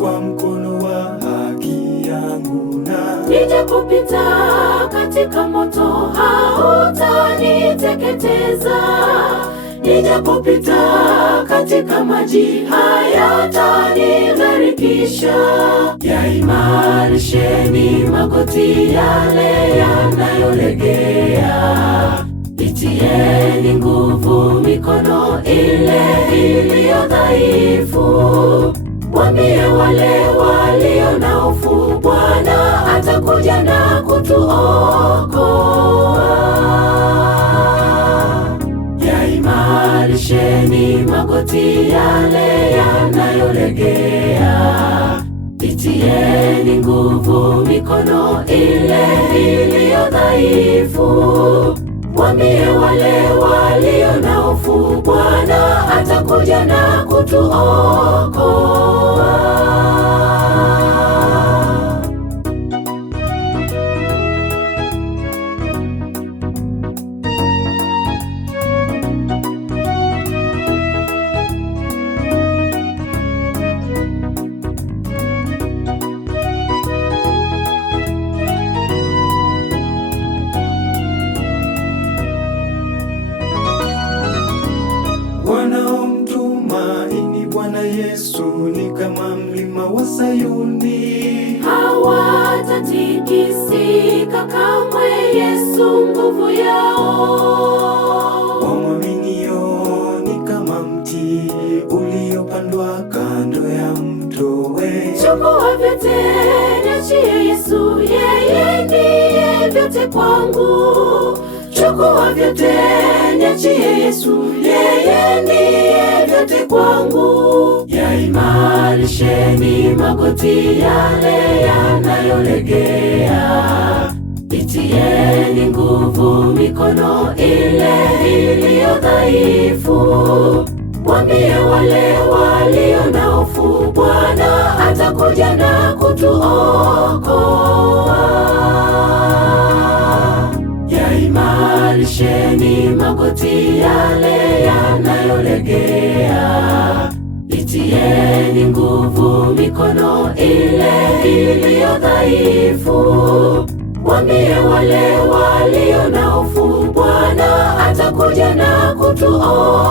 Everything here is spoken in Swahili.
kwa mkono wa haki yangu, na nijapopita katika moto hautaniteketeza, nijapopita katika maji hayatanigharikisha. Yaimarisheni magoti yale yanayolegea, itieni nguvu mikono ile iliyo dhaifu. Waambie wale walio na hofu, Bwana atakuja na kutuokoa. Yaimarisheni magoti yale yanayolegea, itieni nguvu mikono ile iliyo dhaifu. Waambie wale walio na hofu, Bwana atakuja na kutuokoa. Wanaomtumaini Bwana Yesu ni kama mlima wa Sayuni, hawatatikisika kamwe. Yesu nguvu yao. Wamwaminio ni kama mti uliopandwa kando ya mto. Chukua vyote, niachie Yesu, yeye ndiye vyote kwangu. Chukua vyote, niachie Yesu, yeye ndiye vyote kwangu. Yaimarisheni magoti yale yanayolegea, itieni nguvu mikono ile iliyo dhaifu. Waambie wale walio na hofu, Bwana atakuja na kutuokoa. Yaimarisheni magoti yale yanayolegea, itieni nguvu mikono ile iliyo dhaifu. Waambie wale walio na hofu, Bwana atakuja na kutuokoa.